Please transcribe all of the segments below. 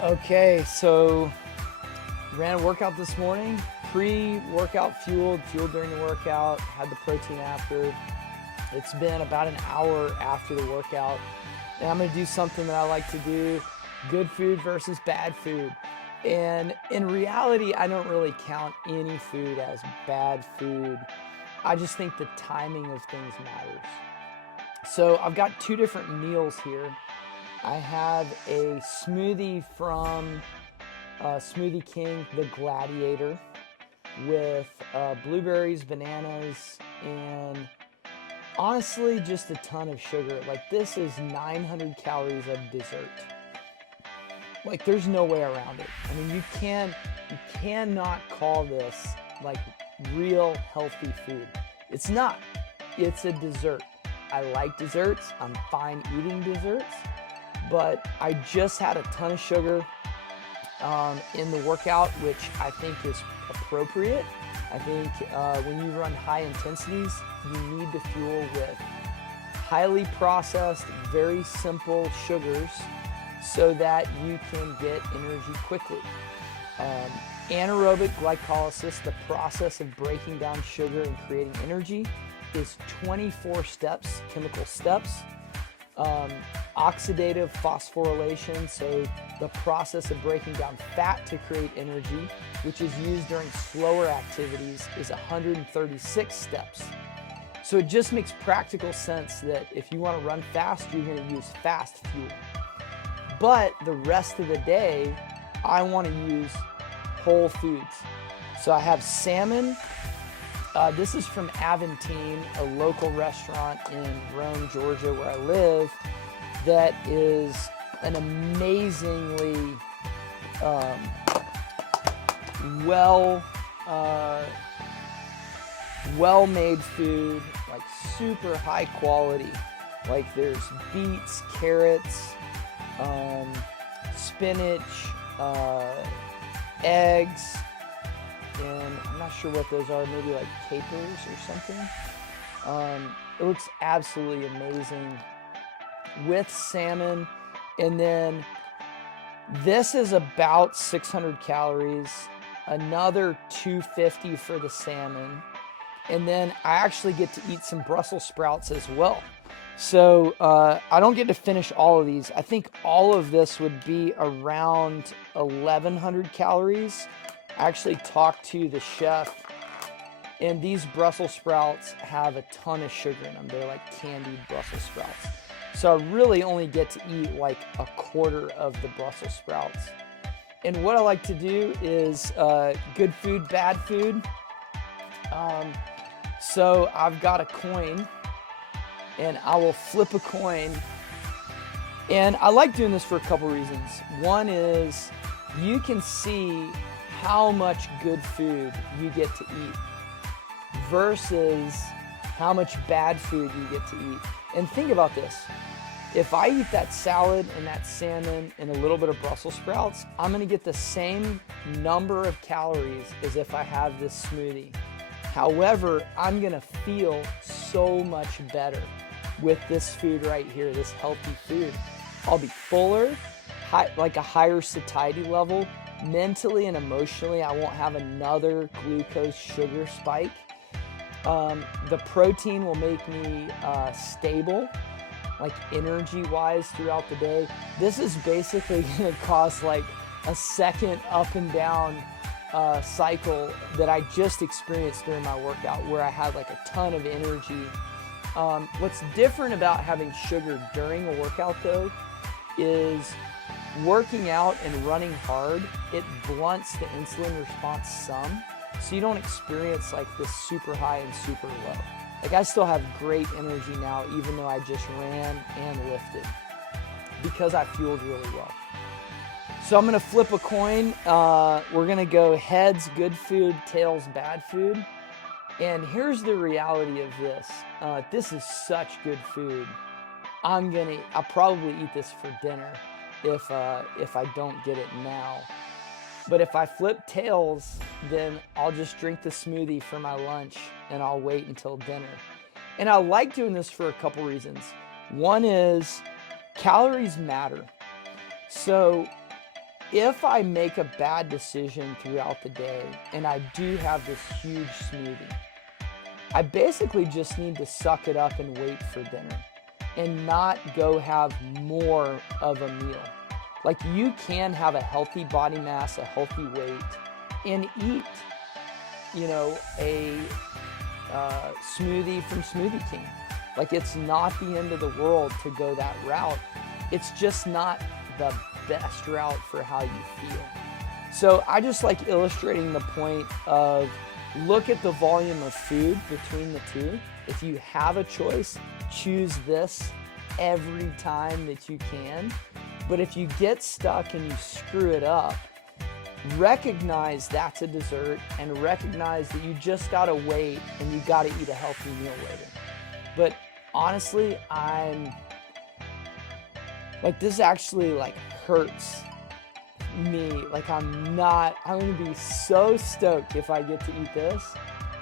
Okay, so ran a workout this morning, pre-workout fueled during the workout, had the protein after. It's been about an hour after the workout, and I'm gonna do something that I like to do, good food versus bad food. And in reality, I don't really count any food as bad food. I just think the timing of things matters. So I've got two different meals here. I have a smoothie from Smoothie King, the Gladiator, with blueberries, bananas, and honestly, just a ton of sugar. Like, this is 900 calories of dessert. Like, there's no way around it. I mean, you cannot call this like real healthy food. It's not. It's a dessert. I like desserts. I'm fine eating desserts, but I just had a ton of sugar in the workout, which I think is appropriate. I think when you run high intensities, you need to fuel with highly processed, very simple sugars so that you can get energy quickly. Um, Anaerobic glycolysis, the process of breaking down sugar and creating energy, is 24 steps, chemical steps. Um, Oxidative phosphorylation, so the process of breaking down fat to create energy, which is used during slower activities, is 136 steps. So it just makes practical sense that if you want to run fast, you're going to use fast fuel. But the rest of the day, I want to use whole foods. So I have salmon. This is from Aventine, a local restaurant in Rome, Georgia, where I live, that is an amazingly well well-made food, like super high quality. Like, there's beets, carrots, spinach, eggs, and I'm not sure what those are, maybe like capers or something. It looks absolutely amazing with salmon. And then this is about 600 calories, another 250 for the salmon. And then I actually get to eat some Brussels sprouts as well. So I don't get to finish all of these. I think all of this would be around 1,100 calories. I actually talked to the chef, and these Brussels sprouts have a ton of sugar in them. They're like candied Brussels sprouts. So I really only get to eat like a quarter of the Brussels sprouts. And what I like to do is good food, bad food. So I've got a coin, and I will flip a coin. And I like doing this for a couple reasons. One is you can see how much good food you get to eat versus how much bad food you get to eat. And think about this. If I eat that salad and that salmon and a little bit of Brussels sprouts, I'm gonna get the same number of calories as if I have this smoothie. However, I'm gonna feel so much better with this food right here, this healthy food. I'll be fuller, like a higher satiety level. Mentally and emotionally, I won't have another glucose sugar spike. The protein will make me stable, like energy-wise throughout the day. This is basically gonna cause like a second up and down cycle that I just experienced during my workout, where I had like a ton of energy. What's different about having sugar during a workout though is working out and running hard, it blunts the insulin response some, so you don't experience like this super high and super low. Like, I still have great energy now, even though I just ran and lifted, because I fueled really well. So I'm gonna flip a coin. We're gonna go heads, good food, tails, bad food. And here's the reality of this. This is such good food. I'll probably eat this for dinner if I don't get it now. But if I flip tails, then I'll just drink the smoothie for my lunch and I'll wait until dinner. And I like doing this for a couple reasons. One is calories matter. So if I make a bad decision throughout the day and I do have this huge smoothie, I basically just need to suck it up and wait for dinner and not go have more of a meal. Like, you can have a healthy body mass, a healthy weight, and eat, a smoothie from Smoothie King. Like, it's not the end of the world to go that route. It's just not the best route for how you feel. So I just like illustrating the point of, look at the volume of food between the two. If you have a choice, choose this every time that you can. But if you get stuck and you screw it up, recognize that's a dessert and recognize that you just gotta wait and you gotta eat a healthy meal later. But honestly, this actually hurts me. Like, I'm gonna be so stoked if I get to eat this.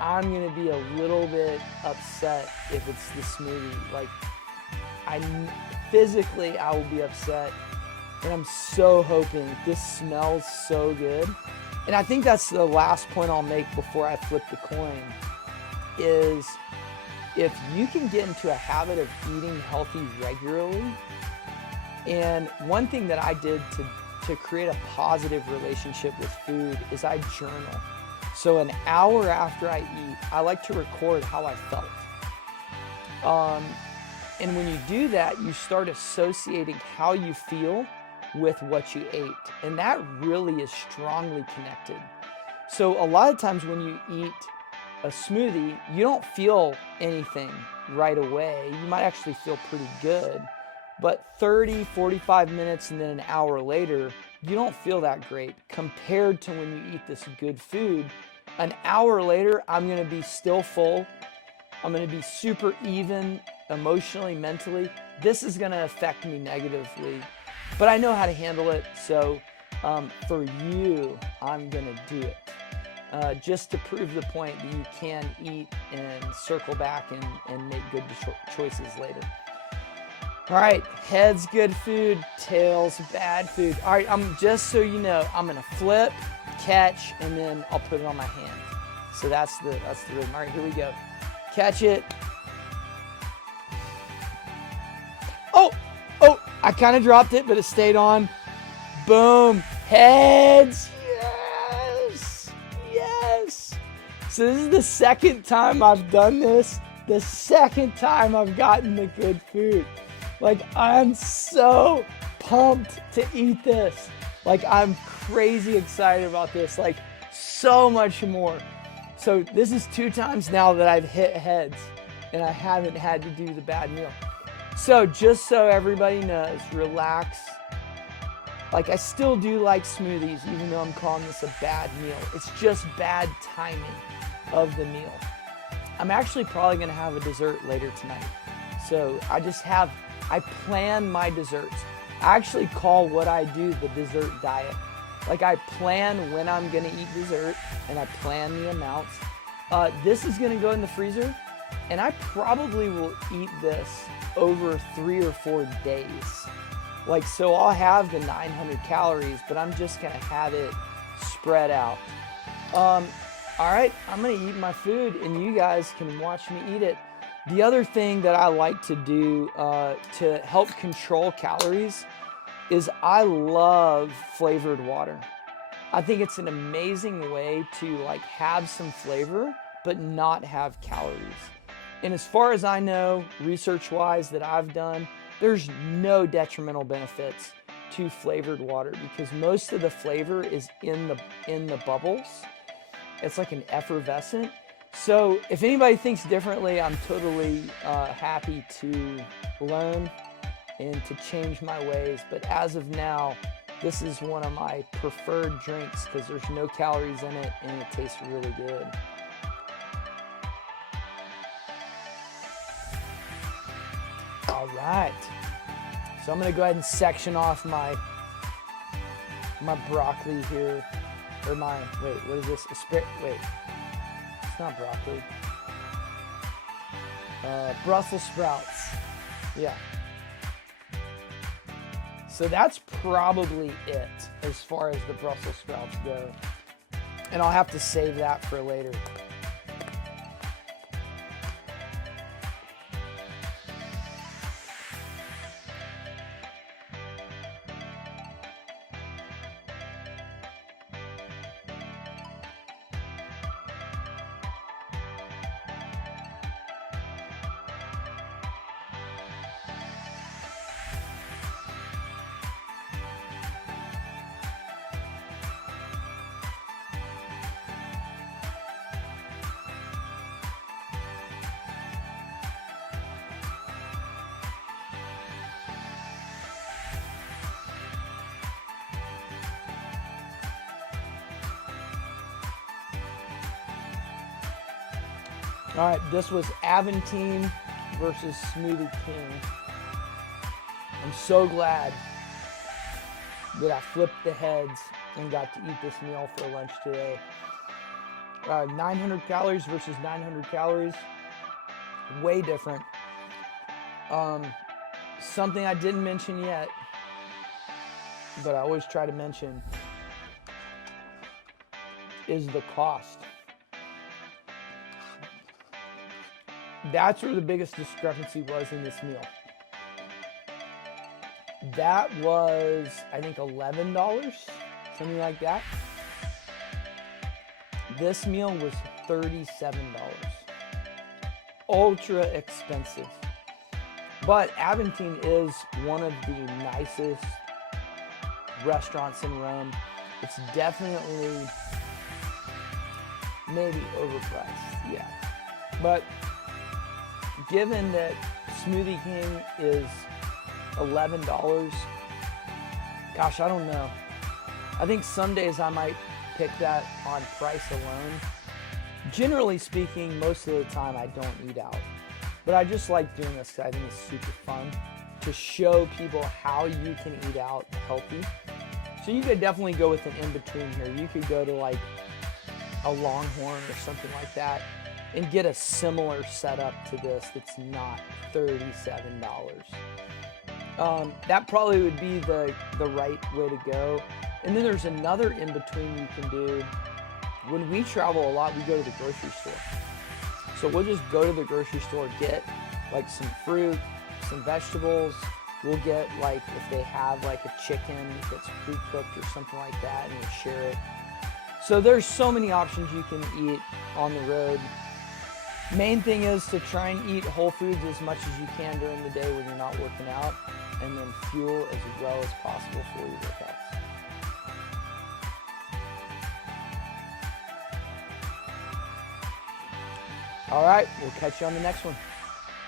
I'm gonna be a little bit upset if it's the smoothie. Like, physically I will be upset, and I'm so hoping. This smells so good. And I think that's the last point I'll make before I flip the coin, is if you can get into a habit of eating healthy regularly. And one thing that I did to create a positive relationship with food is I journal. So an hour after I eat, I like to record how I felt. And when you do that, you start associating how you feel with what you ate. And that really is strongly connected. So a lot of times when you eat a smoothie, you don't feel anything right away. You might actually feel pretty good. But 30, 45 minutes and then an hour later, you don't feel that great compared to when you eat this good food. An hour later, I'm gonna be still full. I'm gonna be super even emotionally, mentally. This is gonna affect me negatively, but I know how to handle it. So for you, I'm gonna do it. Just to prove the point that you can eat and circle back and make good choices later. All right, heads, good food, tails, bad food. All right, just so you know, I'm gonna flip, catch, and then I'll put it on my hand. So that's the rhythm. All right, here we go. Catch it. Oh, I kind of dropped it, but it stayed on. Boom, heads. Yes. So this is the second time I've done this. The second time I've gotten the good food. Like, I'm so pumped to eat this. Like, I'm crazy excited about this. Like, so much more. So this is 2 times now that I've hit heads and I haven't had to do the bad meal. So just so everybody knows, relax. Like, I still do like smoothies, even though I'm calling this a bad meal. It's just bad timing of the meal. I'm actually probably gonna have a dessert later tonight. So I plan my desserts. I actually call what I do the dessert diet. Like, I plan when I'm gonna eat dessert and I plan the amounts. This is gonna go in the freezer and I probably will eat this over 3 or 4 days. Like, so I'll have the 900 calories, but I'm just gonna have it spread out. All right, I'm gonna eat my food and you guys can watch me eat it. The other thing that I like to do to help control calories is I love flavored water. I think it's an amazing way to have some flavor, but not have calories. And as far as I know, research-wise that I've done, there's no detrimental benefits to flavored water because most of the flavor is in the bubbles. It's like an effervescent. So if anybody thinks differently, I'm totally happy to learn and to change my ways. But as of now, this is one of my preferred drinks because there's no calories in it and it tastes really good. All right. So I'm gonna go ahead and section off my broccoli here. Or what is this? It's not broccoli. Brussels sprouts. Yeah. So that's probably it. as far as the Brussels sprouts go. And I'll have to save that for later. All right, this was Aventine versus Smoothie King. I'm so glad that I flipped the heads and got to eat this meal for lunch today. 900 calories versus 900 calories, way different. Something I didn't mention yet, but I always try to mention, is the cost. That's where the biggest discrepancy was in this meal. That was, I think, $11, something like that. This meal was $37. Ultra expensive. But Aventine is one of the nicest restaurants in Rome. It's definitely maybe overpriced, yeah. But given that Smoothie King is $11, gosh, I don't know. I think some days I might pick that on price alone. Generally speaking, most of the time I don't eat out. But I just like doing this because I think it's super fun to show people how you can eat out healthy. So you could definitely go with an in-between here. You could go to like a Longhorn or something like that and get a similar setup to this that's not $37. That probably would be the right way to go. And then there's another in-between you can do. When we travel a lot, we go to the grocery store. So we'll just go to the grocery store, get like some fruit, some vegetables. We'll get like, if they have like a chicken that's pre-cooked or something like that, and we'll share it. So there's so many options you can eat on the road. Main thing is to try and eat whole foods as much as you can during the day when you're not working out, and then fuel as well as possible for your workouts. All right, we'll catch you on the next one.